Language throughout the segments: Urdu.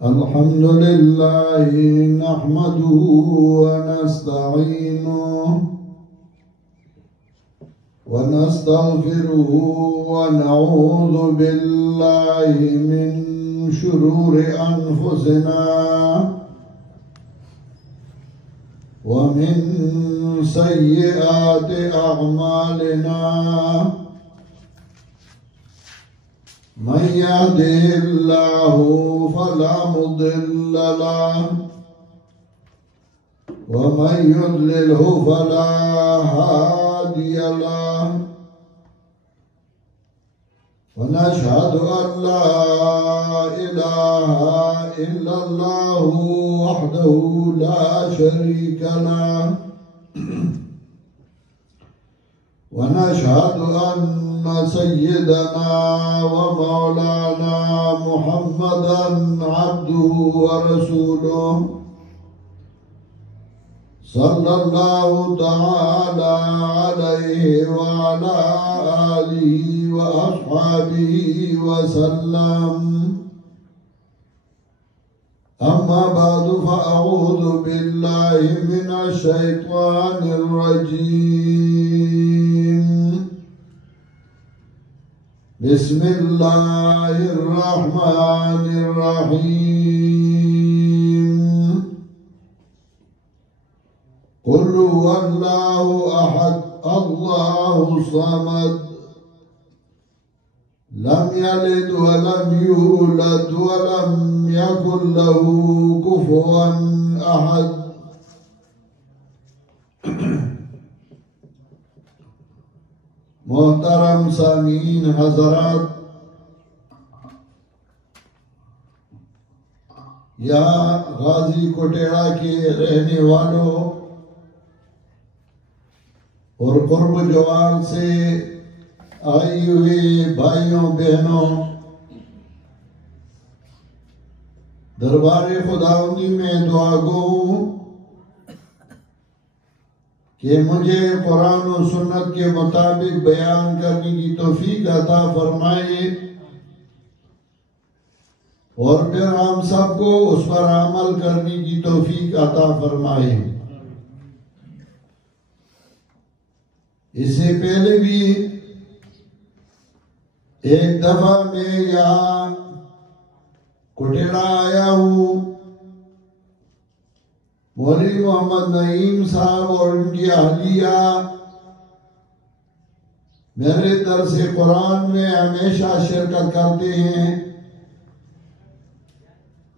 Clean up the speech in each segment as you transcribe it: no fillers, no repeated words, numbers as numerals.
الحمد لله نحمده ونستعينه ونستغفره ونعوذ بالله من شرور أنفسنا ومن سيئات أعمالنا من يهده الله فلا مضل له ومن يضلله فلا هادي له ونشهد أن لا إله إلا الله وحده لا شريك له ونشهد أن سيدنا ومولانا محمدا عبده ورسوله صلى الله تعالى عليه وعلى آله وأصحابه وسلم. أما بعد فأعوذ بالله من الشيطان الرجيم. بسم الله الرحمن الرحيم. قل هو الله أحد الله الصمد لم يلد ولم يولد ولم يكن له كفوا أحد. محترم سامعین حضرات، یہاں غازی کوٹیڑا کے رہنے والوں اور قرب جوار سے آئی ہوئی بھائیوں بہنوں، دربار خداوندی میں دعا گو کہ مجھے قرآن و سنت کے مطابق بیان کرنے کی توفیق عطا فرمائے اور پھر ہم سب کو اس پر عمل کرنے کی توفیق عطا فرمائے۔ اس سے پہلے بھی ایک دفعہ میں یہاں کوٹیڑا آیا ہوں، مولوی محمد نعیم صاحب اور ان کی اہلیہ میرے درس قرآن میں ہمیشہ شرکت کرتے ہیں۔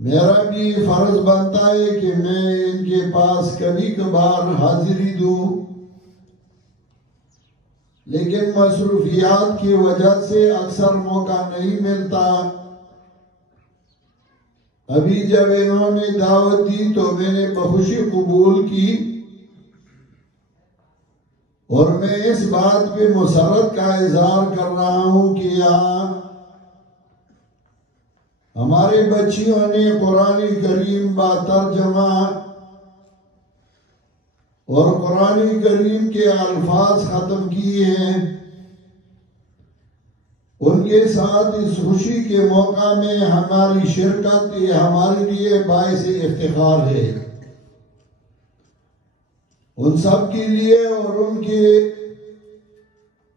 میرا بھی فرض بنتا ہے کہ میں ان کے پاس کبھی کبھار حاضری دوں، لیکن مصروفیات کی وجہ سے اکثر موقع نہیں ملتا۔ ابھی جب انہوں نے دعوت دی تو میں نے بخوشی قبول کی، اور میں اس بات پہ مسرت کا اظہار کر رہا ہوں کہ یہاں ہمارے بچیوں نے قرآن کریم با ترجمہ اور قرآن کریم کے الفاظ ختم کیے ہیں۔ ان کے ساتھ اس خوشی کے موقع میں ہماری شرکت یہ ہمارے لیے باعث افتخار ہے۔ ان سب کے لیے اور ان کے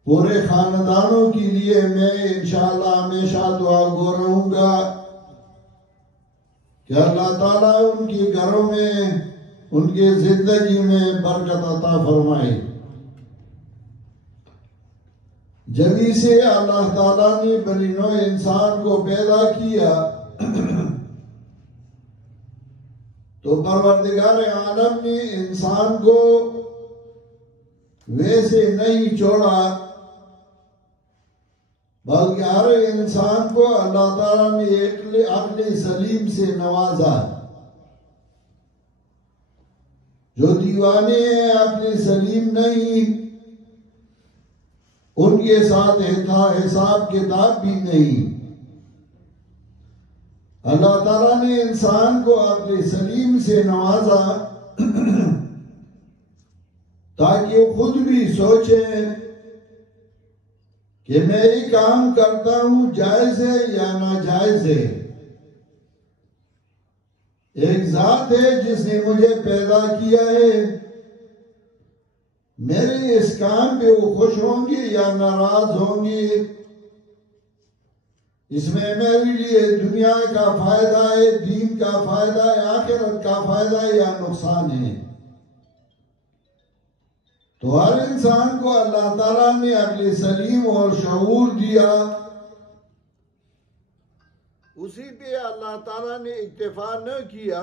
پورے خاندانوں کے لیے میں انشاءاللہ ہمیشہ دعا گو رہوں گا کہ اللہ تعالیٰ ان کے گھروں میں، ان کے زندگی میں برکت عطا فرمائے۔ جبھی سے اللہ تعالیٰ نے بنی نوع انسان کو پیدا کیا تو پروردگار عالم نے انسان کو ویسے نہیں چھوڑا، بلکہ ہر انسان کو اللہ تعالیٰ نے عقل سلیم سے نوازا۔ جو دیوانے ہیں عقل سلیم نہیں، ان کے ساتھ حساب کتاب بھی نہیں۔ اللہ تعالیٰ نے انسان کو عقل سلیم سے نوازا تاکہ خود بھی سوچیں کہ میں یہ کام کرتا ہوں جائز ہے یا ناجائز ہے۔ ایک ذات ہے جس نے مجھے پیدا کیا ہے، میرے اس کام پہ وہ خوش ہوں گی یا ناراض ہوں گی، اس میں میرے لیے دنیا کا فائدہ ہے، دین کا فائدہ ہے، آخرت کا فائدہ ہے یا نقصان ہے۔ تو ہر انسان کو اللہ تعالیٰ نے عقل سلیم اور شعور دیا، اسی پہ اللہ تعالیٰ نے اکتفا نہ کیا۔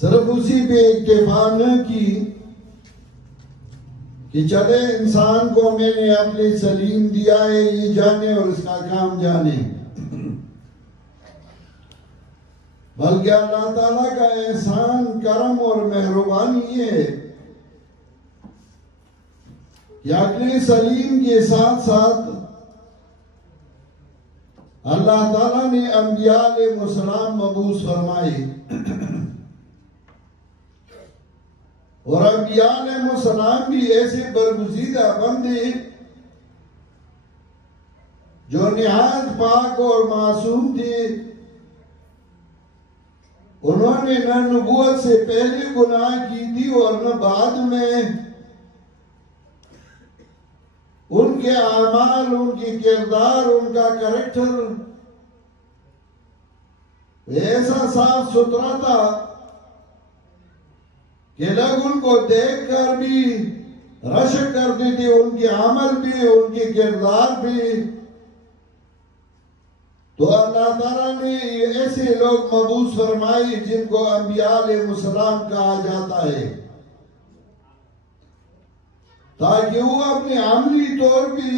صرف اسی پہ اکتفا نہ کی کہ چلے انسان کو میں نے اپنے سلیم دیا ہے، یہ جانے اور اس کا کام جانے، بلکہ اللہ تعالیٰ کا احسان، کرم اور مہربانی ہے کہ اپنے سلیم کے ساتھ ساتھ اللہ تعالیٰ نے انبیاء علیہ السلام مبعوث فرمائے، اور انبیاء علیہ السلام بھی ایسے برگزیدہ بندے جو نہایت پاک اور معصوم تھے، انہوں نے نہ نبوت سے پہلے گناہ کی تھی اور نہ بعد میں۔ ان کے اعمال، ان کی کردار، ان کا کریکٹر ایسا صاف ستھرا تھا کہ لوگ ان کو دیکھ کر بھی رشک کرتے تھے، ان کے عمل بھی، ان کے کردار بھی۔ تو اللہ تعالیٰ نے ایسے لوگ مبعوث فرمائے جن کو انبیاء علیہ السلام کہا جاتا ہے، تاکہ وہ اپنے عملی طور پہ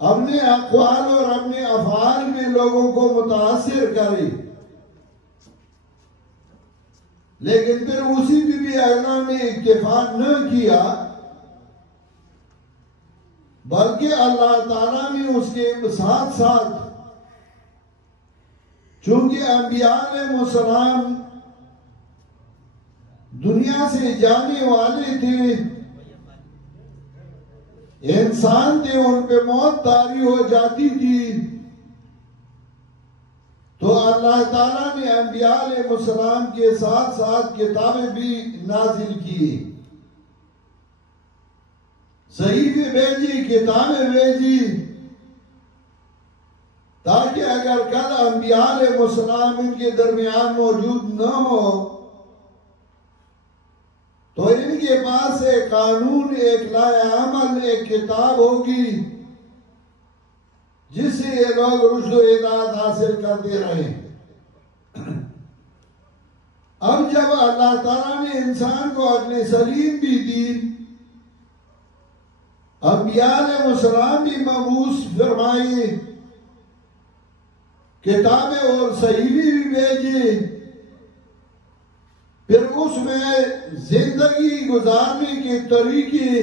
اپنے اقوال اور اپنے افعال میں لوگوں کو متاثر کرے۔ لیکن پھر اسی بھی اللہ نے اکتفا نہ کیا، بلکہ اللہ تعالیٰ نے اس کے ساتھ ساتھ، چونکہ انبیاء علیہ السلام دنیا سے جانے والے تھے، انسان تھے، ان پہ موت طاری ہو جاتی تھی، تو اللہ تعالیٰ نے انبیاء علیہ السلام کے ساتھ ساتھ کتابیں بھی نازل کی، صحیفے بھیجی، کتابیں بھیجی، تاکہ اگر کل انبیاء علیہ السلام ان کے درمیان موجود نہ ہو تو ان کے پاس ایک قانون، ایک لائحہ عمل، ایک کتاب ہوگی جس سے یہ لوگ رشد و ہدایت حاصل کرتے رہے۔ اب جب اللہ تعالیٰ نے انسان کو عقل سلیم بھی دی، انبیاء علیہ السلام بھی مبعوث فرمائے، کتابیں اور صحیفے بھی بھیجے، پھر اس میں زندگی گزارنے کے طریقے،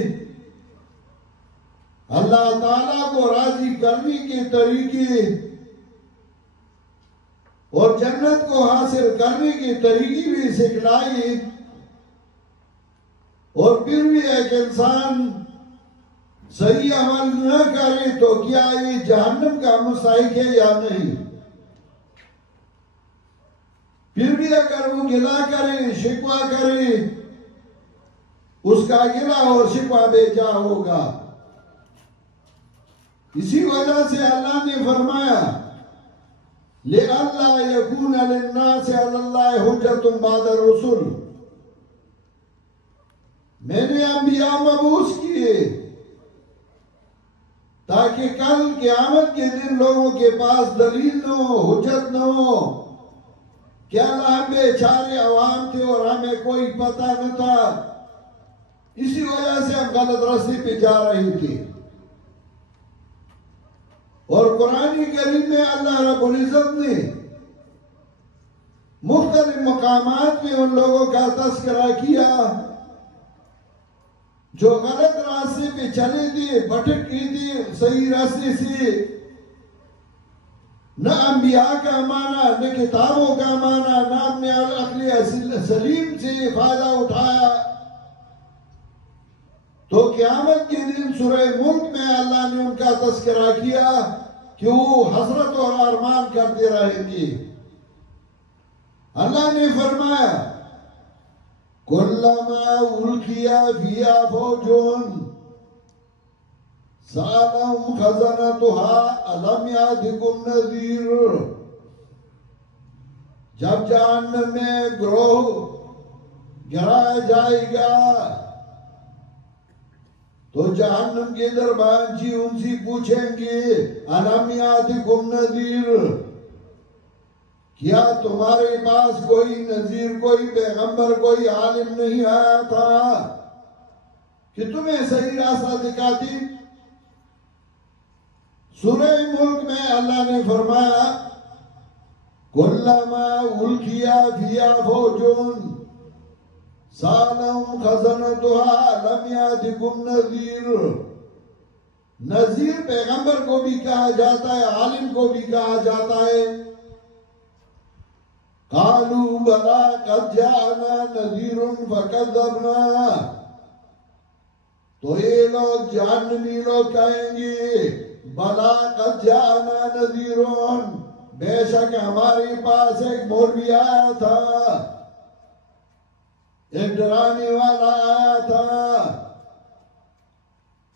اللہ تعالیٰ کو راضی کرنے کے طریقے اور جنت کو حاصل کرنے کے طریقے بھی سکھلائے، اور پھر بھی ایک انسان صحیح عمل نہ کرے تو کیا یہ جہنم کا مستحق ہے یا نہیں؟ پھر بھی اگر وہ گلہ کرے، شکوہ کرے، اس کا گلہ اور شکوہ بے جا ہوگا۔ اسی وجہ سے اللہ نے فرمایا لِأَلَّا يَكُونَ لِلنَّاسِ عَلَى اللَّهِ حُجَّةٌ بَعْدَ الرُّسُلِ، میں نے انبیاء مبعوث کیے تاکہ کل قیامت کے دن لوگوں کے پاس دلیل نہ ہو، حجت نہ ہو کہ اللہ ہم بیچارے عوام تھے اور ہمیں کوئی پتہ نہ تھا، اسی وجہ سے ہم غلط راستے پہ جا رہے تھے۔ اور قرآن کریم میں اللہ رب العزت نے مختلف مقامات میں ان لوگوں کا تذکرہ کیا جو غلط راستے پہ چلے تھے، بھٹک گئے تھے صحیح راستے سے، نہ انبیاء کا مانا، نہ کتابوں کا مانا، نہ اپنے عقل سلیم سے فائدہ اٹھایا. تو قیامت کے دن سورہ ملک میں اللہ نے ان کا تذکرہ کیا کہ وہ حسرت اور ارمان کرتے رہیں گے. اللہ نے فرمایا کلما القی فیہا فوج سألہم خزنتها الم یأتکم نذیر. جب جہنم میں گروہ گرایا جائے گا تو جہنم کے دربانچی ان سے پوچھیں گے الم یأتکم نذیر، کیا تمہارے پاس کوئی نذیر، کوئی پیغمبر، کوئی عالم نہیں آیا تھا کہ تمہیں صحیح راستہ دکھاتی؟ سورہ ملک میں اللہ نے فرمایا کلما القی فیہا فوج سألہم خزنتها الم یأتکم نذیر. نذیر پیغمبر کو بھی کہا جاتا ہے، عالم کو بھی کہا جاتا ہے. قالوا بلا قد جاءنا نذیر فکذبنا. تو یہ لوگ جہنمی لوگ کہیں گے بلا قد جاءنا نذیر، بے شک ہمارے پاس ایک مولوی آیا تھا، ایک ڈرانے والا آیا تھا،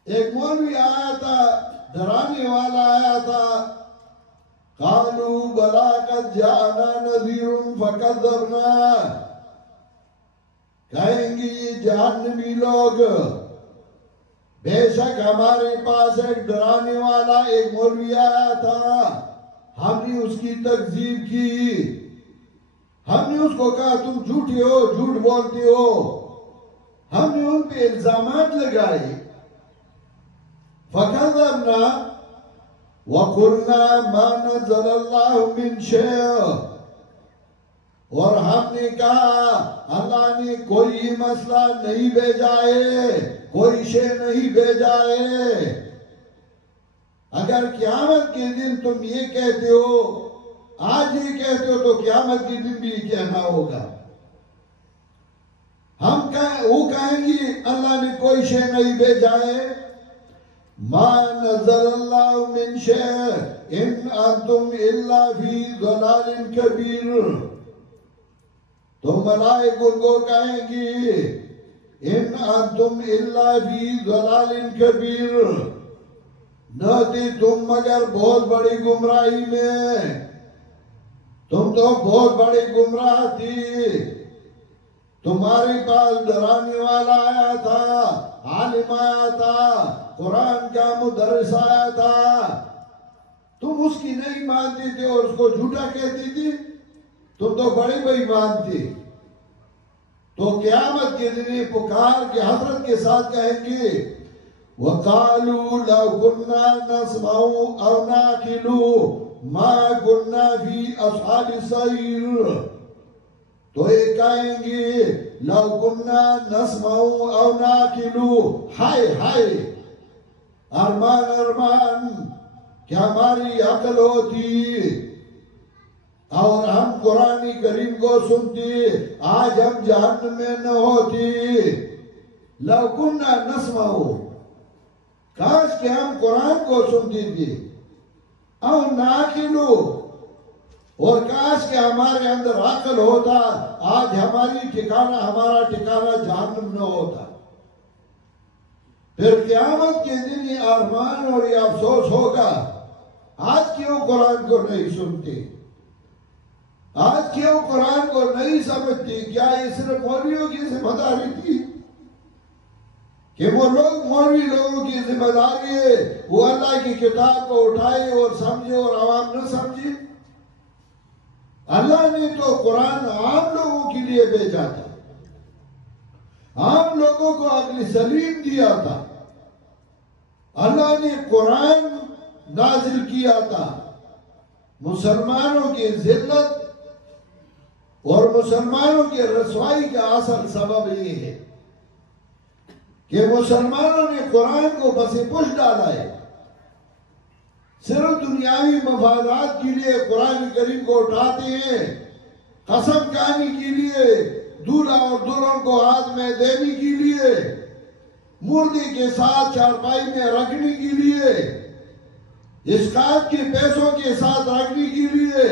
ایک مولوی آیا تھا، ڈرانے والا آیا تھا. قالوا بلا قد جاءنا نذیر فکذبنا. کہیں گے یہ جہنمی لوگ بے شک ہمارے پاس ایک ڈرانے والا، ایک مولوی آیا تھا، ہم نے اس کی تکذیب کی، ہم نے اس کو کہا تم جھوٹے ہو، جھوٹ بولتے ہو، ہم نے ان پہ الزامات لگائے. فکذبنا وَقُلْنَا مَا نَزَّلَ اللَّهُ مِنْ شَيْءٍ. اور ہم نے کہا اللہ نے کوئی مسئلہ نہیں بھیجا ہے، کوئی شے نہیں بھیجا ہے. اگر قیامت کے دن تم یہ کہتے ہو، آج یہ کہتے ہو، تو قیامت کے دن بھی یہ کہنا ہوگا. وہ کہیں گے اللہ نے کوئی شے نہیں بھیجا ہے. ما نزل اللہ من شیء ان انتم الا فی ضلال کبیر. تو ملائکہ ان کو کہیں گے ان انتم الا فی ضلال کبیر، نہ تھی تم مگر بہت بڑی گمراہی میں، تم تو بہت بڑی گمراہ تھی. تمہارے پاس ڈرانے والا آیا تھا، عالم آیا تھا، قرآن کا مدرس آیا تھا، تم اس کی نہیں مانتی تھی اور اس کو جھوٹا کہتی تھی، تم تو بڑی بڑی مانتی. تو قیامت کے دن پکار کے حسرت کے ساتھ کہیں گے وَقَالُوا لَوْ كُنَّا نَسْمَعُ أَوْ نَعْقِلُ مَا كُنَّا فِي أَصْحَابِ السَّعِيرِ. تو یہ کہیں گے لَوْ كُنَّا نَسْمَعُ أَوْ نَعْقِلُ، ہائے ہائے، ارمان ارمان کہ ہماری عقل ہوتی اور ہم قرآن کریم کو سنتی، آج ہم جہنم میں نہ ہوتی. لَوْ كُنَّا نَسْمَعُ، کاش کہ ہم قرآن کو سنتی تھی، او ناقلو، اور کاش کہ ہمارے اندر عقل ہوتا، آج ہمارا ٹھکانہ جہنم نہ ہوتا. پھر قیامت کے دن یہ ارمان اور یہ افسوس ہوگا آج کیوں قرآن کو نہیں سنتے، آج کیوں قرآن کو نہیں سمجھتی. کیا یہ صرف مولویوں کی ذمہ داری تھی کہ وہ لوگ مولوی لوگوں کی ذمہ داری ہے وہ اللہ کی کتاب کو اٹھائے اور سمجھے اور عوام نہ سمجھے؟ اللہ نے تو قرآن عام لوگوں کے لیے بھیجا تھا، عام لوگوں کو عقل سلیم دیا تھا. اللہ نے قرآن نازل کیا تھا. مسلمانوں کی ذلت اور مسلمانوں کی رسوائی کا اصل سبب یہ ہے کہ مسلمانوں نے قرآن کو پس پش ڈالا ہے. صرف دنیاوی مفادات کے لیے قرآن کریم کو اٹھاتے ہیں، قسم کھانے کے لیے، دولہا اور دلہن کو ہاتھ میں دینے کے لیے، مردے کے ساتھ چارپائی میں رکھنے کے لیے، اسقاط کے پیسوں کے ساتھ رکھنے کے لیے.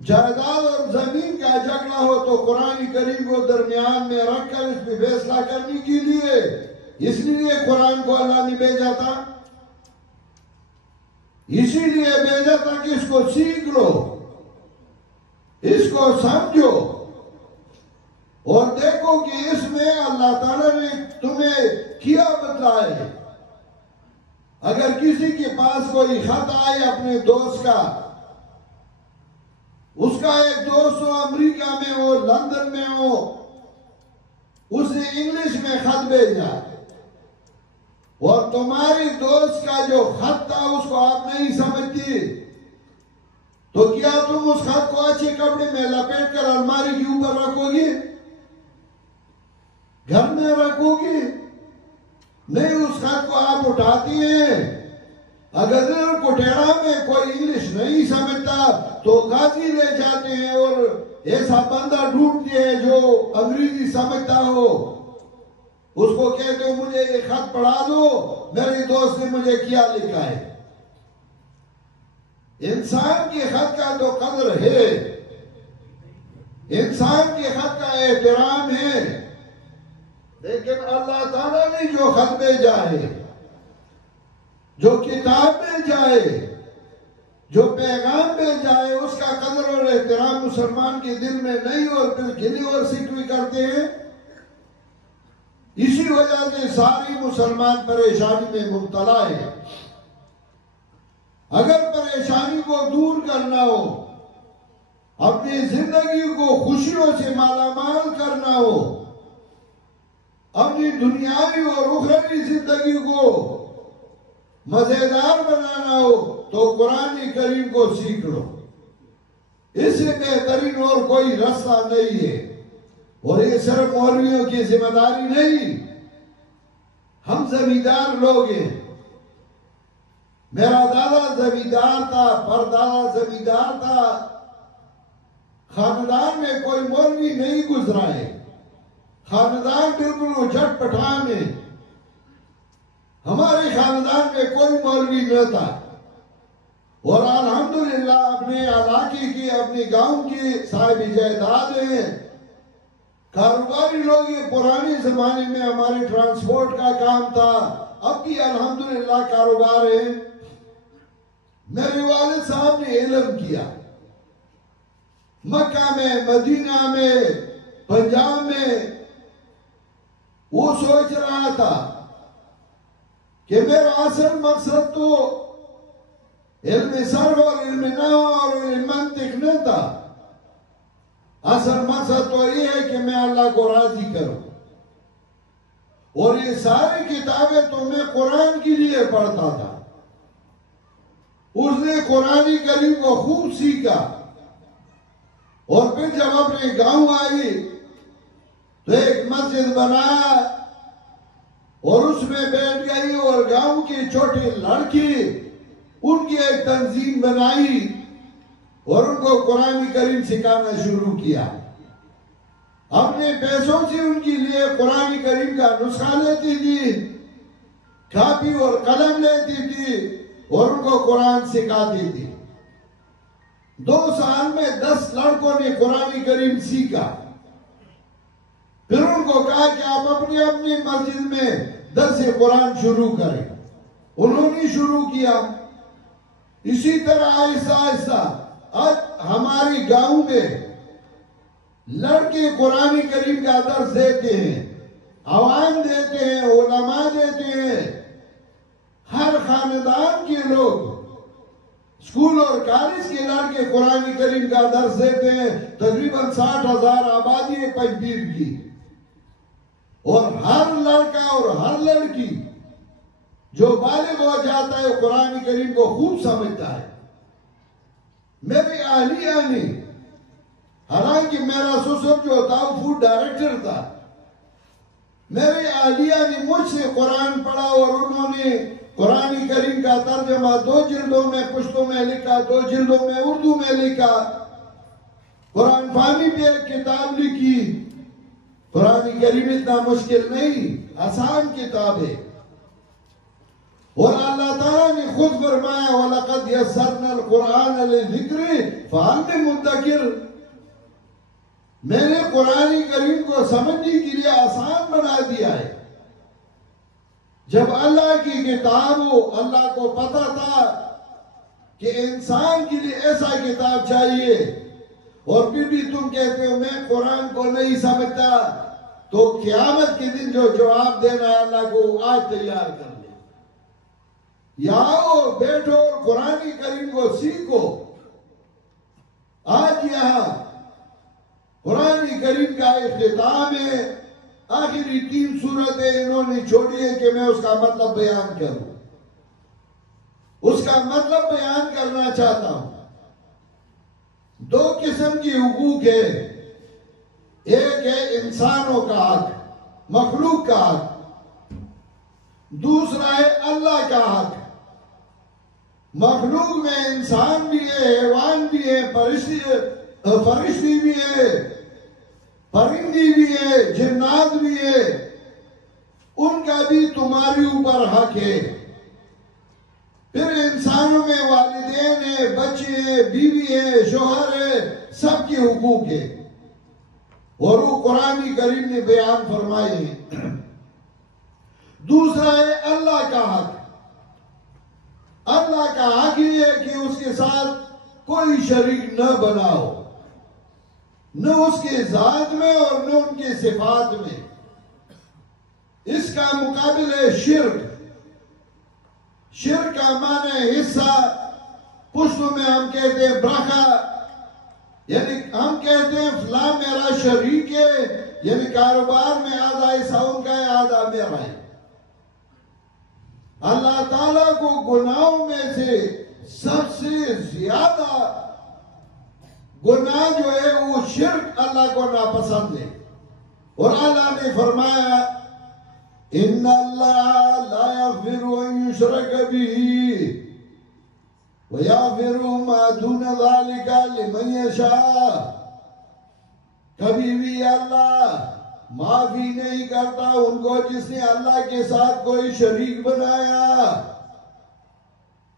جائیداد اور زمین کا جھگڑا ہو تو قرآن کریم کو درمیان میں رکھ کر اس پہ فیصلہ کرنے کے لیے. اس لیے قرآن کو اللہ نے بھیجا تھا، اسی لیے بھیجا تھا کہ اس کو سیکھ لو، اس کو سمجھو اور دیکھو کہ اس میں اللہ تعالیٰ نے تمہیں کیا بتلائے. اگر کسی کے پاس کوئی خط آئے اپنے دوست کا، اس کا ایک دوست ہو امریکہ میں ہو، لندن میں ہو، اس نے انگلش میں خط بھیجا اور تمہاری دوست کا جو خط تھا اس کو آپ نہیں سمجھتی، تو کیا تم اس خط کو اچھے کپڑے میں لپیٹ کر الماری کے اوپر رکھو گی؟ گھر میں رکھو گی؟ نہیں، اس خط کو آپ اٹھاتی ہیں. اگر کوٹیڑا میں کوئی انگلش نہیں سمجھتا تو غازی لے جاتے ہیں اور ایسا بندہ ڈھونڈتے ہیں جو انگریزی سمجھتا ہو. اس کو کہتے ہو مجھے یہ خط پڑھا دو، میرے دوست نے مجھے کیا لکھا ہے. انسان کے خط کا تو قدر ہے، انسان کے خط کا احترام ہے، لیکن اللہ تعالیٰ نے جو خط بھیجا ہے، جو کتاب بھیجا ہے، جو پیغام بھیجا ہے، اس کا قدر اور احترام مسلمان کے دل میں نہیں، اور پھر گلی اور سکوی کرتے ہیں. اسی وجہ سے ساری مسلمان پریشانی میں مبتلا ہے. اگر پریشانی کو دور کرنا ہو، اپنی زندگی کو خوشیوں سے مالا مال کرنا ہو، اپنی دنیاوی اور اخروی زندگی کو مزیدار بنانا ہو تو قرآن کریم کو سیکھ لو. اس سے بہترین اور کوئی راستہ نہیں ہے. اور یہ صرف مولویوں کی ذمہ داری نہیں، ہم زمیندار لوگ ہیں. میرا دادا زمیندار تھا، پردادا زمیندار تھا، خاندان میں کوئی مولوی نہیں گزرا ہے، خاندان بالکل جٹ پٹھان ہے. ہمارے خاندان میں کوئی مولوی نہ تھا، اور الحمدللہ اپنے علاقے کی، اپنے گاؤں کی صاحب جائیداد ہیں، کاروباری لوگ. یہ پرانے زمانے میں ہمارے ٹرانسپورٹ کا کام تھا، اب بھی الحمدللہ کاروبار ہے. میرے والد صاحب نے علم کیا مکہ میں، مدینہ میں، پنجاب میں. وہ سوچ رہا تھا کہ میرا اصل مقصد تو علم صرف اور علم نحو اور علم منطق نہ تھا. اصل مقصد تو یہ ہے کہ میں اللہ کو راضی کروں. اور یہ ساری کتابیں تو میں قرآن کے لیے پڑھتا تھا. اس نے قرآن کریم کو خوب سیکھا، اور پھر جب اپنے گاؤں آئی تو ایک مسجد بنایا اور اس میں بیٹھ گئی، اور گاؤں کی چھوٹی لڑکی ان کی ایک تنظیم بنائی اور ان کو قرآن کریم سکھانا شروع کیا. اپنے پیسوں سے ان کے لیے قرآن کریم کا نسخہ لیتی تھی، کاپی اور قلم لیتی تھی اور ان کو قرآن سکھاتی تھی. 2 سال میں 10 لڑکوں نے قرآن کریم سیکھا. پھر ان کو کہا کہ آپ اپنی اپنی مسجد میں درس قرآن شروع کریں. انہوں نے شروع کیا. اسی طرح آہستہ آہستہ آج ہماری گاؤں میں لڑکے قرآن کریم کا درس دیتے ہیں، عوام دیتے ہیں، علماء دیتے ہیں. ہر خاندان کے لوگ اسکول اور کالج کے لڑکے قرآن کریم کا درس دیتے ہیں. تقریباً 60,000 آبادی ہے پنجپیر کی، اور ہر لڑکا اور ہر لڑکی جو بالغ ہو جاتا ہے قرآن کریم کو خوب سمجھتا ہے. میرے اہلیہ نے، حالانکہ میرا سسر جو تھا وہ فوڈ ڈائریکٹر تھا، میرے اہلیہ نے مجھ سے قرآن پڑھا اور انہوں نے قرآن کریم کا ترجمہ 2 جلدوں میں پشتوں میں لکھا، 2 جلدوں میں اردو میں لکھا. قرآن فہمی پہ ایک کتاب لکھی. قرآن کریم اتنا مشکل نہیں، آسان کتاب ہے. اور اللہ تعالیٰ نے خود فرمایا وَلَقَدْ يَسَّرْنَا الْقُرْآنَ لِلذِّكْرِ فَهَلْ مِن مُدَّكِرٍ. میں نے قرآن کریم کو سمجھنے کے لیے آسان بنا دیا ہے. جب اللہ کی کتاب ہو، اللہ کو پتا تھا کہ انسان کے لیے ایسا کتاب چاہیے، اور پھر بھی تم کہتے ہو میں قرآن کو نہیں سمجھتا، تو قیامت کے دن جو جواب دینا ہے اللہ کو آج تیار کر لے. یا آؤ بیٹھو قرآن کریم کو سیکھو. آج یہاں قرآن کریم کا اختتام ہے. آخری 3 سورتیں انہوں نے چھوڑی ہے کہ میں اس کا مطلب بیان کروں. اس کا مطلب بیان کرنا چاہتا ہوں. 2 قسم کی حقوق ہے. ایک ہے انسانوں کا حق، مخلوق کا حق. دوسرا ہے اللہ کا حق. مخلوق میں انسان بھی ہے، حیوان بھی ہے، فرشتی بھی ہے، پرندی بھی ہے، جنات بھی ہے. ان کا بھی تمہاری اوپر حق ہے. پھر انسانوں میں والدین ہیں، بچے ہیں، بیوی ہے، شوہر ہے، سب کے حقوق ہے. اور وہ قرآن کریم نے بیان فرمائے ہیں. دوسرا ہے اللہ کا حق. اللہ کا حق یہ ہے کہ اس کے ساتھ کوئی شریک نہ بناؤ، نہ اس کے ذات میں اور نہ ان کے صفات میں. اس کا مقابل ہے شرک. شرک کا معنی ہے حصہ. پشتوں میں ہم کہتے ہیں برخہ، یعنی ہم کہتے ہیں فلاں میرا شریک ہے، یعنی کاروبار میں آدھا حصہ ان کا ہے آدھا میرا ہے. اللہ تعالیٰ کو گناہوں میں سے سب سے زیادہ گناہ جو ہے وہ شرک اللہ کو ناپسند ہے. اور اللہ نے فرمایا ان اللہ لا یغفر ان یشرک به ویغفر ما دون ذلک لمن یشاء. کبھی بھی اللہ معافی نہیں کرتا ان کو جس نے اللہ کے ساتھ کوئی شریک بنایا.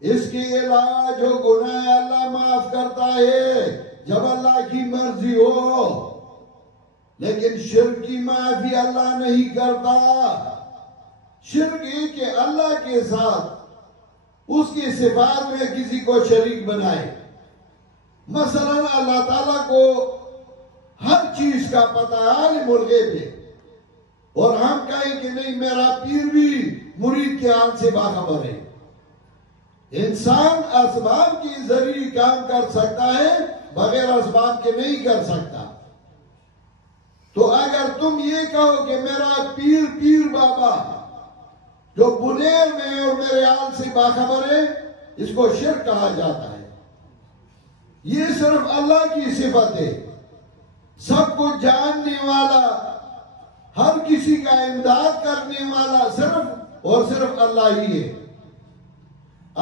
اس کے علاوہ جو گناہ ہے اللہ معاف کرتا ہے جب اللہ کی مرضی ہو، لیکن شرک کی معافی اللہ نہیں کرتا. شرک یہ کہ اللہ کے ساتھ اس کی صفات میں کسی کو شریک بنائے. مثلا اللہ تعالیٰ کو ہر چیز کا پتہ ہے، عالم الغیب ہے، اور ہم کہیں کہ نہیں میرا پیر بھی مرید کے حال سے باخبر ہے. انسان اسباب کے ذریعے کام کر سکتا ہے، بغیر اسباب کے نہیں کر سکتا. تو اگر تم یہ کہو کہ میرا پیر بابا جو بنیر میں اور میرے حال سے باخبر ہے، اس کو شرک کہا جاتا ہے. یہ صرف اللہ کی صفت ہے. سب کو جاننے والا، ہر کسی کا امداد کرنے والا صرف اور صرف اللہ ہی ہے.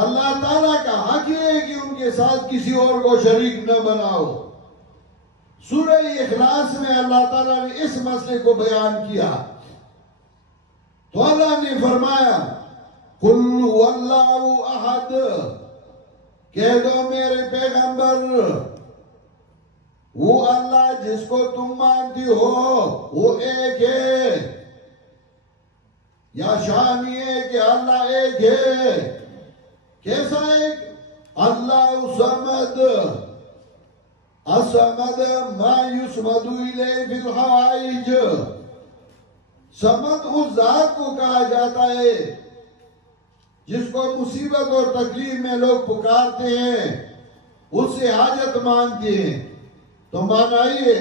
اللہ تعالیٰ کا حق ہے کہ ان کے ساتھ کسی اور کو شریک نہ بناؤ. سورہ اخلاص میں اللہ تعالیٰ نے اس مسئلے کو بیان کیا. تو اللہ نے فرمایا قُلْ هُوَ اللَّهُ أَحَدٌ، کہہ دو میرے پیغمبر وہ اللہ جس کو تم مانتی ہو وہ ایک ہے. یا شان یہ ہے کہ اللہ ایک ہے. کیسا ایک؟ اللہ الصمد. الصمد ما یصمد الیہ فی الحوائج. صمد اس ذات کو کہا جاتا ہے جس کو مصیبت اور تکلیف میں لوگ پکارتے ہیں، اس سے حاجت مانگتے ہیں. تو معنی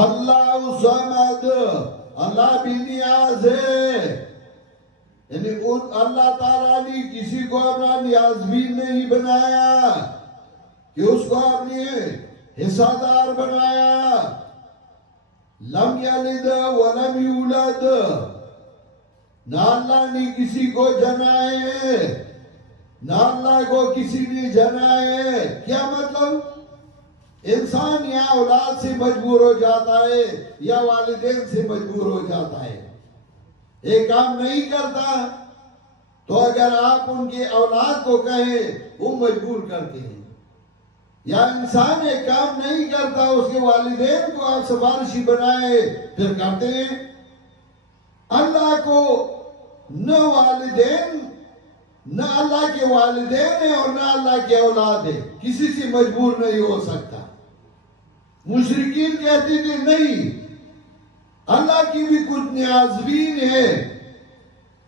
اللہ الصمد، اللہ بھی نیاز ہے. یعنی اللہ تعالیٰ نے کسی کو اپنا نیازبین نہیں بنایا کہ اس کو اپنی حصہ دار بنایا. لم یلد ولم یولد، نہ اللہ نے کسی کو جنا ہے نہ اللہ کو کسی نے جنا ہے. کیا مطلب؟ انسان یا اولاد سے مجبور ہو جاتا ہے یا والدین سے مجبور ہو جاتا ہے. ایک کام نہیں کرتا تو اگر آپ ان کی اولاد کو کہیں وہ مجبور کرتے ہیں. یا انسان ایک کام نہیں کرتا اس کے والدین کو آپ سفارشی بنائے پھر کرتے ہیں. اللہ کو نہ والدین، نہ اللہ کے والدین ہیں اور نہ اللہ کے اولاد ہے، کسی سے مجبور نہیں ہو سکتا. مشرکین کہتے تھے نہیں، اللہ کی بھی کچھ نیازبین ہے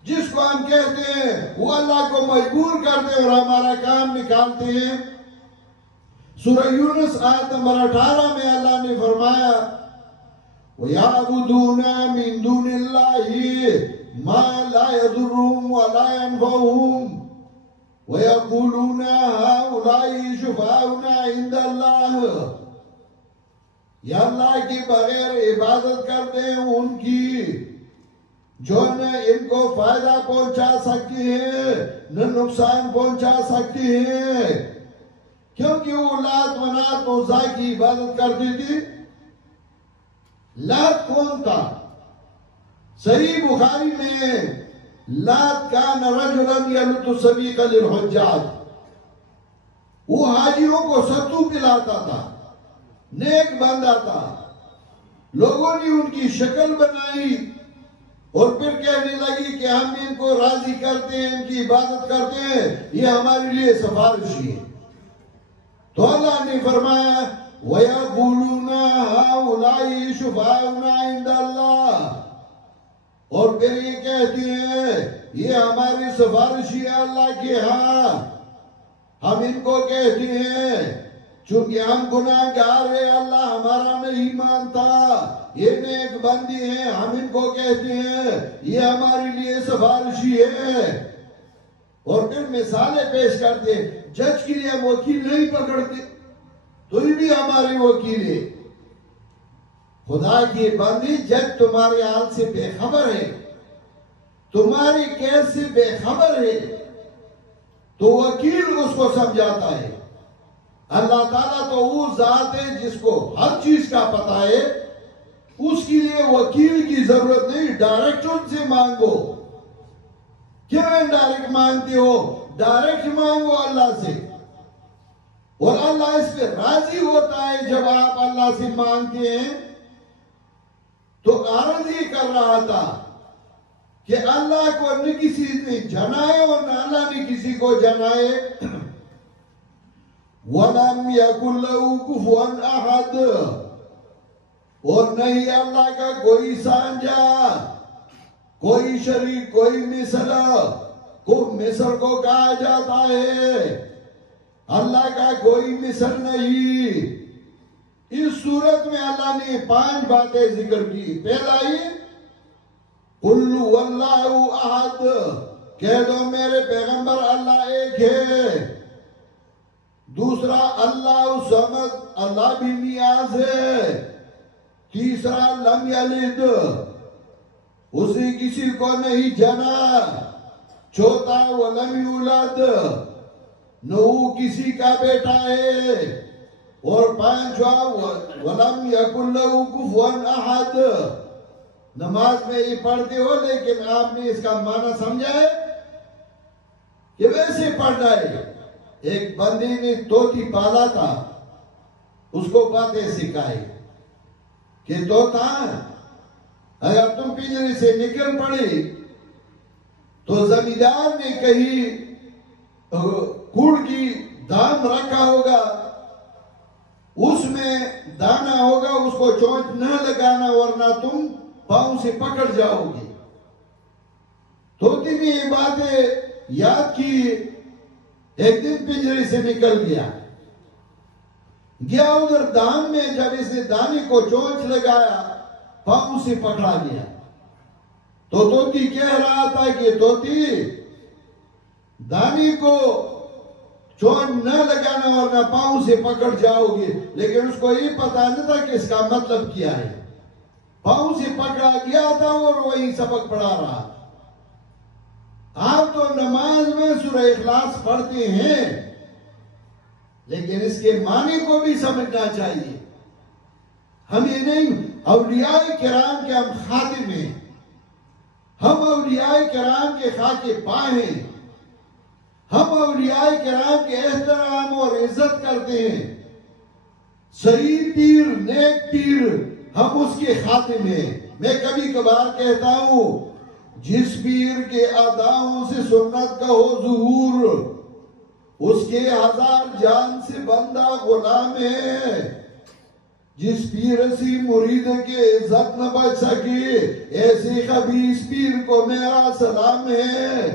جس کو ہم کہتے ہیں وہ اللہ کو مجبور کرتے اور ہمارا کام نکالتے ہیں. سورہ یونس آیت نمبر 18 میں اللہ نے فرمایا وَيَعْبُدُونَ مِن دُونِ اللَّهِ مَا لَا يَضُرُّهُمْ وَلَا يَنْفَعُهُمْ وَيَقُولُونَ هَؤُلَاءِ شُفَعَاؤُنَا عِندَ اللَّهِ. یا اللہ کے بغیر عبادت کرتے ہیں ان کی جو نہ ان کو فائدہ پہنچا سکتی ہے نہ نقصان پہنچا سکتی ہے. کیونکہ وہ لات منات عزا کی عبادت کرتی تھی. لات کون تھا؟ صحیح بخاری میں لات کان رجلا یلت السبیق للحجاج، وہ حاجیوں کو ستو پلاتا تھا، نیک بندہ تھا. لوگوں نے ان کی شکل بنائی اور پھر کہنے لگی کہ ہم ان کو راضی کرتے ہیں، ان کی عبادت کرتے ہیں، یہ ہمارے لیے سفارشی ہے. تو اللہ نے فرمایا وَيَقُولُونَ هَؤُلَاءِ شُفَعَاؤُنَا عِندَ اللَّهِ، اور پھر یہ کہتی ہیں یہ ہماری سفارشی ہے اللہ کے ہاں. ہم ان کو کہتے ہیں چونکہ ہم گناہگار ہیں، اللہ ہمارا نہیں مانتا، یہ نیک بندی ہیں، ہم ان کو کہتے ہیں یہ ہمارے لیے سفارشی ہے. اور پھر مثالیں پیش کرتے، جج کے لیے ہم وکیل نہیں پکڑتے تو یہ بھی ہماری وکیل ہے. خدا کی بندی، جج تمہارے حال سے بے خبر ہے، تمہاری کیس سے بے خبر ہے، تو وکیل اس کو سمجھاتا ہے. اللہ تعالیٰ تو وہ ذات ہے جس کو ہر چیز کا پتہ ہے، اس کے لیے وکیل کی ضرورت نہیں، ڈائریکٹ ان سے مانگو. کیوں ڈائریکٹ مانگتے ہو؟ ڈائریکٹ مانگو اللہ سے، اور اللہ اس پہ راضی ہوتا ہے. جب آپ اللہ سے مانگتے ہیں تو عرض یہ کر رہا تھا کہ اللہ کو نہ کسی نے جنائے اور نہ اللہ نے کسی کو جنائے. وَلَمْ يَكُنْ لَهُ كُفُوًا أَحَدٌ، اور نہیں اللہ کا کوئی سانجا، کوئی شریک، کوئی مثل. کو مثل کو کہا جاتا ہے، اللہ کا کوئی مثل نہیں. اس صورت میں اللہ نے 5 باتیں ذکر کی. پہلا ہی قُلْ هُوَ اللَّهُ أَحَدٌ، کہہ دو میرے پیغمبر اللہ ایک ہے. دوسرا اللہ الصمد، اللہ بھی نیاز ہے. تیسرا لم یلد، اس نے کسی کو نہیں جنا. چوتھا ولم یولد، نہ وہ کسی کا بیٹا ہے. اور پانچواں ولم یکن لہ کفوا احد. نماز میں یہ پڑھتے ہو لیکن آپ نے اس کا معنی سمجھا ہے کہ ویسے پڑھنا ہے. ایک بندے نے طوطی پالا تھا، اس کو باتیں سکھائی کہ طوطا اگر تم پنجرے سے نکل پڑے تو زمیندار نے کہیں کوڑ کی دام رکھا ہوگا، اس میں دانا ہوگا، اس کو چونچ نہ لگانا ورنہ تم پاؤں سے پکڑ جاؤ گے. طوطی نے یہ باتیں یاد کی. ایک دن پنجرے سے نکل گیا ادھر دان میں. جب اس نے دانے کو چونچ لگایا پاؤں سے پکڑا گیا. تو طوطی کہہ رہا تھا کہ طوطی دانی کو چون نہ لگانا ورنہ پاؤں سے پکڑ جاؤ گے، لیکن اس کو یہ پتا نہیں تھا کہ اس کا مطلب کیا ہے۔ پاؤں سے پکڑا گیا تھا اور وہی سبق پڑھا رہا تھا۔ آپ تو نماز میں سورہ اخلاص پڑھتے ہیں، لیکن اس کے معنی کو بھی سمجھنا چاہیے۔ ہم یہ نہیں، اولیاء کرام کے ہم خادم ہیں، ہم اولیاء کرام کے خاکے پا ہیں، ہم اولیاء کرام کے احترام اور عزت کرتے ہیں۔ صحیح پیر، نیک پیر، ہم اس کے خاتم ہیں۔ میں کبھی کبھار کہتا ہوں، جس پیر کے اداؤں سے سنت کا ہو ظہور، اس کے 1000 جان سے بندہ غلام ہے۔ جس پیر سی مرید کے عزت نہ بچ سکی، ایسے خبیث پیر کو میرا سلام ہے۔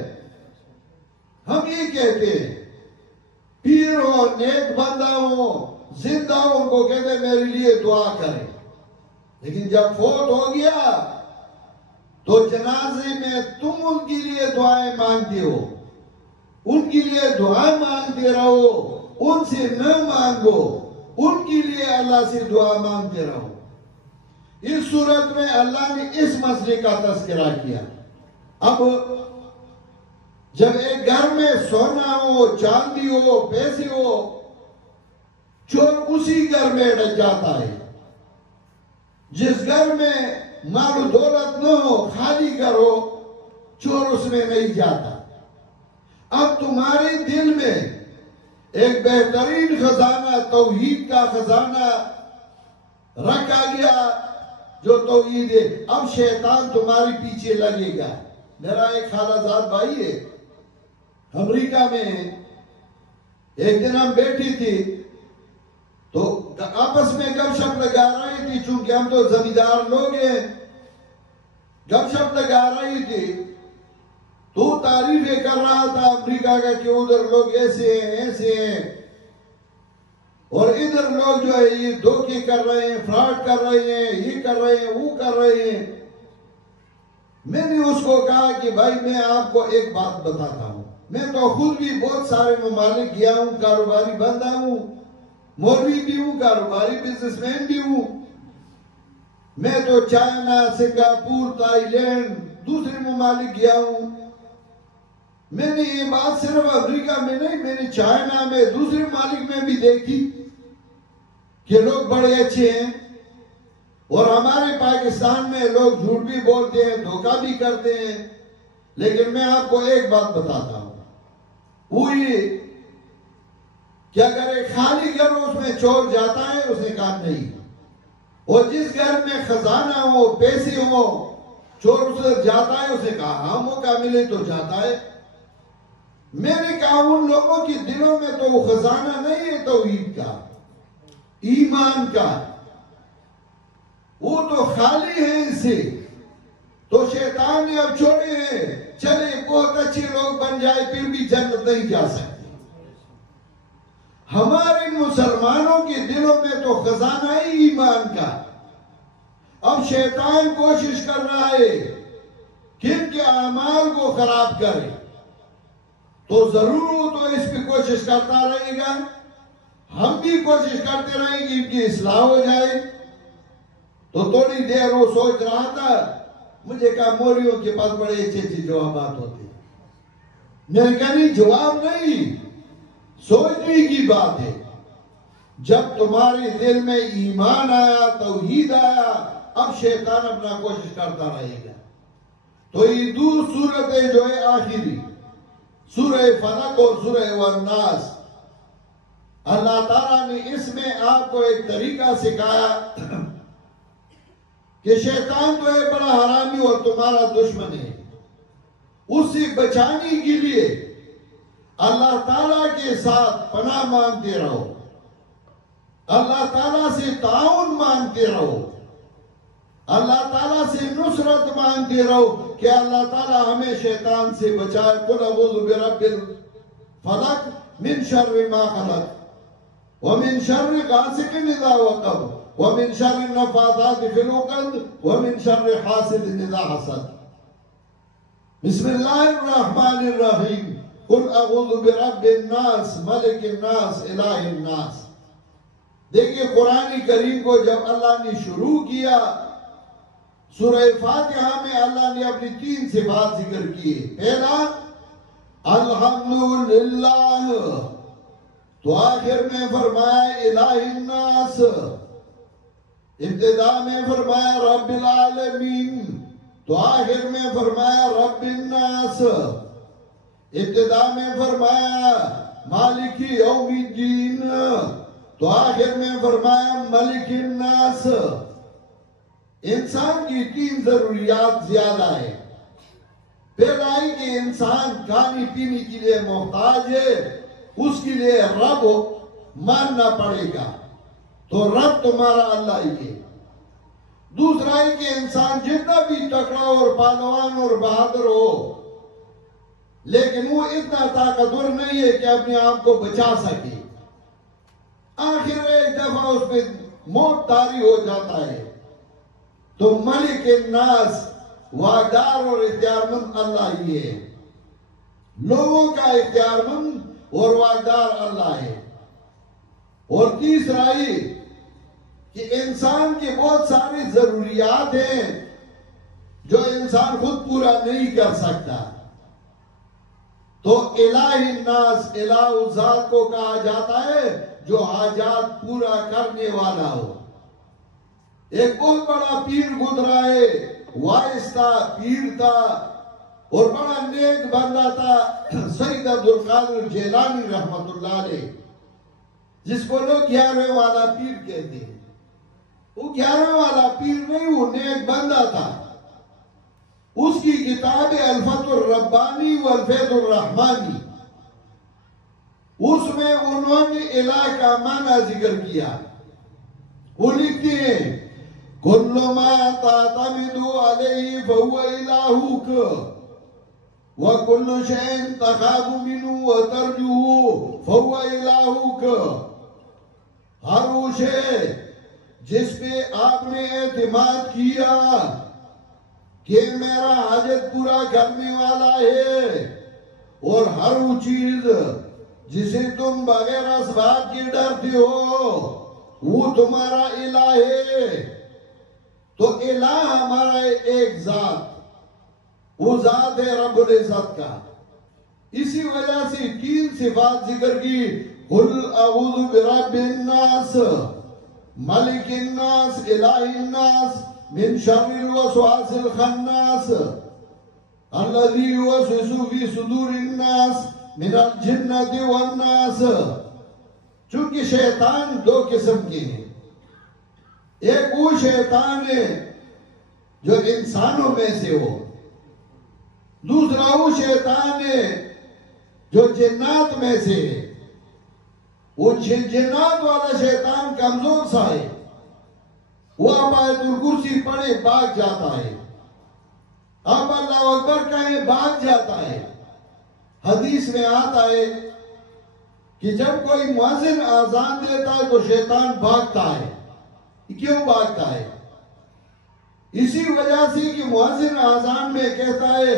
ہم یہ کہتے ہیں، پیر ہو، نیک بندہ ہو، زندہ ہو، ان کو کہتے ہیں میرے لیے دعا کریں، لیکن جب فوت ہو گیا تو جنازے میں تم ان کے لیے دعائیں مانگتے ہو، ان کے لیے دعائیں مانگتے رہو، ان سے نہ مانگو، ان کے لیے اللہ سے دعا مانگتے رہو۔ اس صورت میں اللہ نے اس مسئلے کا تذکرہ کیا۔ اب جب ایک گھر میں سونا ہو، چاندی ہو، پیسے ہو، چور اسی گھر میں ڈٹ جاتا ہے۔ جس گھر میں مال و دولت نہ ہو، خالی گھر ہو، چور اس میں نہیں جاتا۔ اب تمہارے دل میں ایک بہترین خزانہ، توحید کا خزانہ رکھا گیا جو توحید ہے۔ اب شیطان تمہارے پیچھے لگے گا۔ میرا ایک خالہ زاد بھائی ہے امریکہ میں، ایک دن ہم بیٹھی تھی تو آپس میں گپ شپ لگا رہی تھی، چونکہ ہم تو زمیندار لوگ ہیں، گپ شپ لگا رہی تھی تو تعریفیں کر رہا تھا امریکہ کا کہ ادھر لوگ ایسے ہیں، ایسے ہیں، اور ادھر لوگ جو ہے یہ دھوکے کر رہے ہیں، فراڈ کر رہے ہیں، یہ کر رہے ہیں، وہ کر رہے ہیں۔ میں نے اس کو کہا کہ بھائی میں آپ کو ایک بات بتاتا ہوں، میں تو خود بھی بہت سارے ممالک گیا ہوں، کاروباری بندہ ہوں، مولوی بھی ہوں، کاروباری بزنس مین بھی ہوں۔ میں تو چائنا، سنگاپور، تائی لینڈ، دوسرے ممالک گیا ہوں۔ میں نے یہ بات صرف امریکہ میں نہیں، میں نے چائنا میں، دوسرے ممالک میں بھی دیکھی کہ لوگ بڑے اچھے ہیں، اور ہمارے پاکستان میں لوگ جھوٹ بھی بولتے ہیں، دھوکہ بھی کرتے ہیں۔ لیکن میں آپ کو ایک بات بتاتا ہوں، وہ یہ کہ اگر ایک خالی گھر ہو اس میں چور جاتا ہے؟ اس نے کہا نہیں۔ اور جس گھر میں خزانہ ہو، پیسے ہو، چور اسے جاتا ہے؟ اس نے کہا ہاں، موقع ملے تو جاتا ہے۔ میں نے کہا ان لوگوں کی دلوں میں تو وہ خزانہ نہیں ہے توحید کا، ایمان کا، وہ تو خالی ہے اس سے۔ تو شیطان نے اب چھوڑے ہیں، چلے بہت اچھے لوگ بن جائے پھر بھی جنت نہیں جا سکتے۔ ہمارے مسلمانوں کے دلوں میں تو خزانہ ہی ایمان کا۔ اب شیطان کوشش کر رہا ہے کہ ان کے اعمال کو خراب کرے، تو ضرور وہ تو اس پہ کوشش کرتا رہے گا، ہم بھی کوشش کرتے رہیں گے ان کی اصلاح ہو جائے۔ تو تھوڑی دیر وہ سوچ رہا تھا، مجھے کہا مولیوں کے پاس بڑے اچھے اچھے جوابات ہوتے ہیں۔ میں نے کہا نہیں، جواب نہیں، سوچنے کی بات ہے۔ جب تمہارے دل میں ایمان آیا، توحید آیا، اب شیطان اپنا کوشش کرتا رہے گا۔ تو یہ دو صورتیں جو ہے آخری، سورہ فلق اور سورہ والناس، اللہ تعالیٰ نے اس میں آپ کو ایک طریقہ سکھایا کہ شیطان تو ہے بڑا حرامی اور تمہارا دشمن ہے، اس سے بچانے کے لیے اللہ تعالیٰ کے ساتھ پناہ مانگتے رہو، اللہ تعالیٰ سے تعاون مانگتے رہو، اللہ تعالیٰ سے نصرت مانگتے رہو کہ اللہ تعالیٰ ہمیں شیطان سے بچائے۔ قل اعوذ برب الفلق من شر ما خلق ومن شر غاسق اذا وقب ومن شر النفاثات في العقد ومن شر حاسد اذا حسد۔ بسم اللہ الرحمن الرحیم قل اعوذ برب الناس ملک الناس الہ الناس. دیکھیے قرآن کریم کو جب اللہ نے شروع کیا سورہ فاتحہ میں اللہ نے اپنی 3 صفات ذکر کیے. پہلا الحمدللہ، تو آخر میں فرمایا الہ الناس، ابتدا میں فرمایا رب العالمین، تو آخر میں فرمایا رب الناس، ابتدا میں فرمایا مالک یوم الدین، تو آخر میں فرمایا ملک الناس. انسان کی 3 ضروریات زیادہ ہیں. پہلا ہے کہ انسان کھانے پینے کے لیے محتاج ہے، اس کے لیے رب ماننا پڑے گا، تو رب تمہارا اللہ ہی ہے. دوسرا ہے کہ انسان جتنا بھی تکڑا اور پہلوان اور بہادر ہو لیکن وہ اتنا طاقتور نہیں ہے کہ اپنے آپ کو بچا سکے، آخر ایک دفعہ اس پہ موت طاری ہو جاتا ہے. تو ملک الناس واقدار اور اختیار مند اللہ ہی ہے، لوگوں کا اختیار مند اور واقدار اللہ ہے. اور تیسرا ہی کہ انسان کی بہت ساری ضروریات ہیں جو انسان خود پورا نہیں کر سکتا، تو الہ الناس الہ ذات کو کہا جاتا ہے جو حاجات پورا کرنے والا ہو. ایک بہت بڑا پیر گزرا ہے، وائس تھا، پیر تھا اور بڑا نیک بندہ تھا، سید عبدالقادر جیلانی رحمت اللہ علیہ، جس کو لوگ 11ویں والا پیر کہتے ہیں. وہ 11ویں والا پیر نہیں، وہ نیک بندہ تھا. اس کی کتاب الفتح الربانی والفیض الرحمانی، اس میں انہوں نے الہ کا معنی ذکر کیا. وہ لکھتے ہیں کل ما تعتمد علیہ فہو الہک وکل شیء تخاف منہ وترجوہ فہو الہک. ہر وہ شے جس پہ آپ نے اعتماد کیا کہ میرا حاجت پورا کرنے والا ہے، اور ہر وہ چیز جسے تم بغیر اسباب کے ڈرتے ہو وہ تمہارا الہ ہے. تو الہ ہمارا ایک ذات، وہ ذات ہے رب العزت کا. اسی وجہ سے 3 صفات ذکر کی، قل اعوذ برب الناس ملک الناس الہ الناس من شر الوسواس الخناس الذی یوسوس فی صدور الناس من الجنۃ والناس. چونکہ شیطان 2 قسم کے ہیں. ایک وہ شیطان ہے جو انسانوں میں سے ہو، دوسرا وہ شیطان ہے جو جنات میں سے ہے. وہ جنات والا شیطان کمزور سا ہے، وہ اب آیت الکرسی پڑھے بھاگ جاتا ہے، اب اللہ اکبر کہیں بھاگ جاتا ہے. حدیث میں آتا ہے کہ جب کوئی مؤذن اذان دیتا ہے تو شیطان بھاگتا ہے. کیوں بھاگتا ہے؟ اسی وجہ سے کہ مؤذن اذان میں کہتا ہے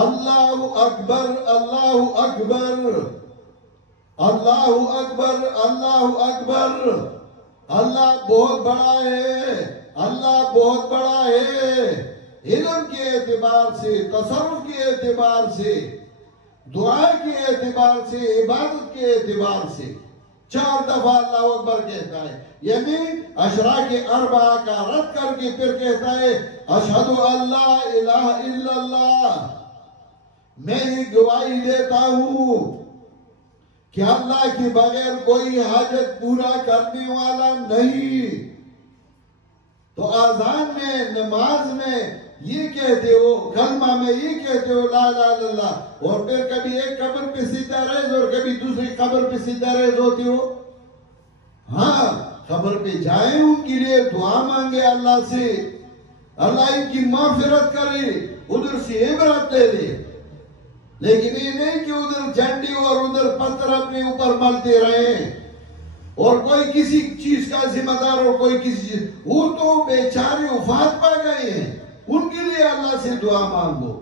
اللہ اکبر اللہ اکبر اللہ اکبر اللہ اکبر، اللہ بہت بڑا ہے، اللہ بہت بڑا ہے. علم کے اعتبار سے، تصرف کے اعتبار سے، دعا کے اعتبار سے، عبادت کے اعتبار سے 4 دفعہ اللہ اکبر کہتا ہے. یعنی اشراق اربعہ کا رد کر کے پھر کہتا ہے اشہد ان لا الہ الا اللہ، میں گواہی دیتا ہوں کہ اللہ کے بغیر کوئی حاجت پورا کرنے والا نہیں. تو اذان میں، نماز میں یہ کہتے ہو، کلمہ میں یہ کہتے ہو لا الہ الا اللہ، اور پھر کبھی ایک قبر پہ سیدھا ریز اور کبھی دوسری قبر پہ سیدھا ریز ہوتے ہو. ہاں، قبر پہ جائیں، ان کے لیے دعا مانگے اللہ سے، اللہ ان کی مغفرت کرے، ادھر سے عبرت لے لے. لیکن یہ نہیں کہ ادھر جھنڈی اور ادھر پتھر اپنے اوپر ملتے رہیں اور کوئی کسی چیز کا ذمہ دار اور کوئی کسی چیز. وہ تو بیچارے وفات پا گئے ہیں، ان کے لیے اللہ سے دعا مانگو.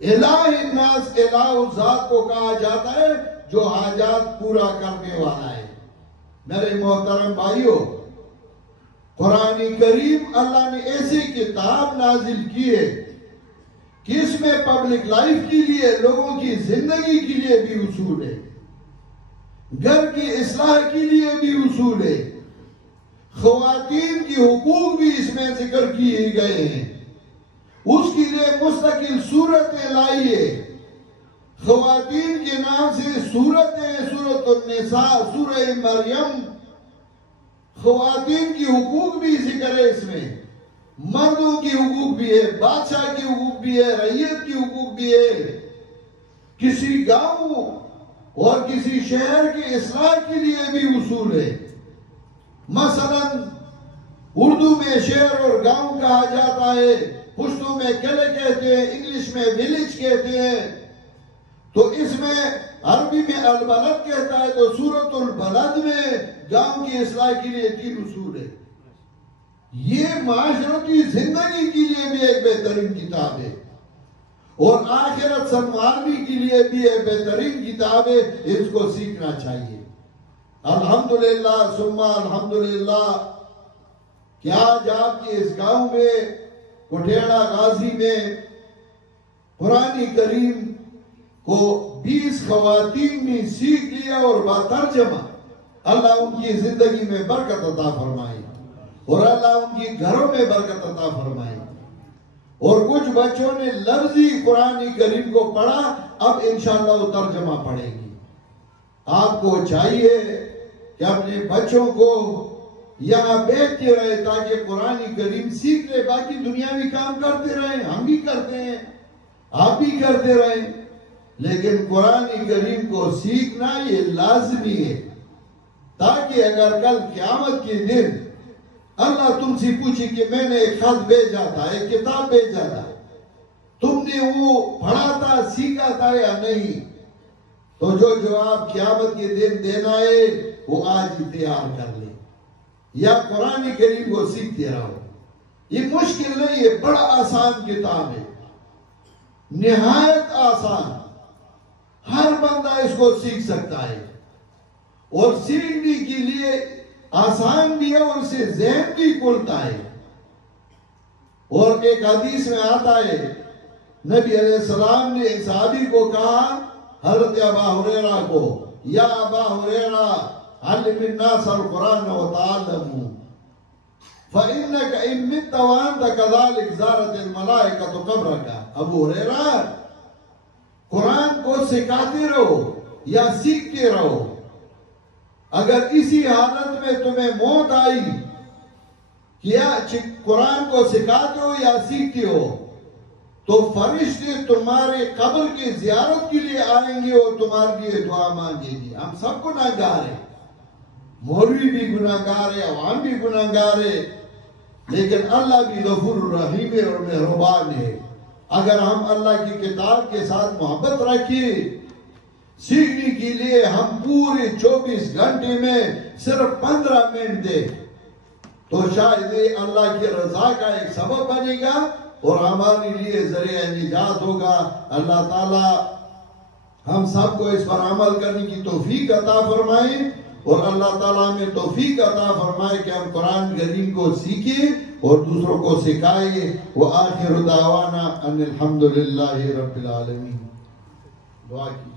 الہ الناس الہ ذات کو کہا جاتا ہے جو حاجات پورا کرنے والا ہے۔ میرے محترم بھائیو، قرآن کریم اللہ نے ایسی کتاب نازل کی ہے کہ اس میں پبلک لائف کے لیے، لوگوں کی زندگی کے لیے بھی اصول ہے، گھر کی اصلاح کے لیے بھی اصول ہے، خواتین کی حقوق بھی اس میں ذکر کیے گئے ہیں، اس کے لیے مستقل صورتیں لائی ہے۔ خواتین کے نام سے صورتیں، سورۃ النساء، سورہ مریم، خواتین کی حقوق بھی ذکر ہے اس میں، مردوں کی حقوق بھی ہے، بادشاہ کی حقوق بھی ہے، رعیت کی حقوق بھی ہے، کسی گاؤں اور کسی شہر کی اصلاح کے لیے بھی اصول ہے۔ مثلا اردو میں شہر اور گاؤں کہا جاتا ہے، پشتو میں قلعے کہتے ہیں، انگلش میں ویلیج کہتے ہیں، تو اس میں عربی میں البلد کہتا ہے، تو سورۃ البلد میں گاؤں کی اصلاح کے لیے 3 اصول ہے۔ یہ معاشرتی زندگی کے لیے بھی ایک بہترین کتاب ہے، اور آخرت سنوارنے کے لیے بھی ایک بہترین کتاب ہے، اس کو سیکھنا چاہیے۔ الحمدللہ ثم الحمدللہ کہ آج آپ کے اس گاؤں میں، کوٹھیڑا غازی میں، قرآن کریم کو 20 خواتین نے سیکھ لیا اور باترجمہ۔ اللہ ان کی زندگی میں برکت عطا فرمائے، اور اللہ ان کی گھروں میں برکت عطا فرمائے۔ اور کچھ بچوں نے لفظی قرآن کریم کو پڑھا، اب انشاءاللہ وہ ترجمہ پڑھیں گی۔ آپ کو چاہیے کہ اپنے بچوں کو یہاں بیٹھتے رہے تاکہ قرآن کریم سیکھ لے، باقی دنیاوی کام کرتے رہیں، ہم بھی کرتے ہیں، آپ بھی کرتے رہیں، لیکن قرآن کریم کو سیکھنا یہ لازمی ہے، تاکہ اگر کل قیامت کے دن اللہ تم سے پوچھے کہ میں نے ایک خط بھیجا تھا، ایک کتاب بھیجا تھا، تم نے وہ پڑھا تھا، سیکھا تھا یا نہیں، تو جو جواب قیامت کے دن دینا ہے وہ آج ہی تیار کر لے، یا قرآن کریم کو سیکھتے رہو۔ یہ مشکل نہیں ہے، بڑا آسان کتاب ہے، نہایت آسان، ہر بندہ اس کو سیکھ سکتا ہے، اور سیکھنے کے لیے آسان بھی ہے، اور اسے ذہن بھی کھلتا ہے۔ اور ایک حدیث میں آتا ہے، نبی علیہ السلام نے ایک صحابی کو کہا، حضرت ابا ہریرہ کو، یا ابا ہریرہ علم الناس القرآن وتعلموا فإنك إن مت وأنت كذلك زارت الملائكة قبرك۔ ابو ہریرہ، قرآن کو سکھاتے رہو یا سیکھتے رہو، اگر اسی حالت میں تمہیں موت آئی کیا قرآن کو سکھاتے ہو یا سیکھتے ہو، تو فرشتے تمہارے قبر کی زیارت کے لیے آئیں گے اور تمہارے لیے دعا مانگیں گے۔ ہم سب گناہگار ہیں، مولوی بھی گناہگار ہے، عوام بھی گناہگار ہے، لیکن اللہ بھی غفور الرحیم اور مہربان ہے۔ اگر ہم اللہ کی کتاب کے ساتھ محبت رکھیں، سیکھنے کے لیے ہم پورے 24 گھنٹے میں صرف 15 منٹ دیں، تو شاید یہ اللہ کی رضا کا ایک سبب بنے گا اور ہمارے لیے ذریعہ نجات ہوگا۔ اللہ تعالیٰ ہم سب کو اس پر عمل کرنے کی توفیق عطا فرمائے، اور اللہ تعالیٰ ہمیں توفیق عطا فرمائے کہ ہم قرآن کریم کو سیکھیں اور دوسروں کو سکھائیں۔ وآخر دعوانا ان الحمدللہ رب العالمین۔ دعا کی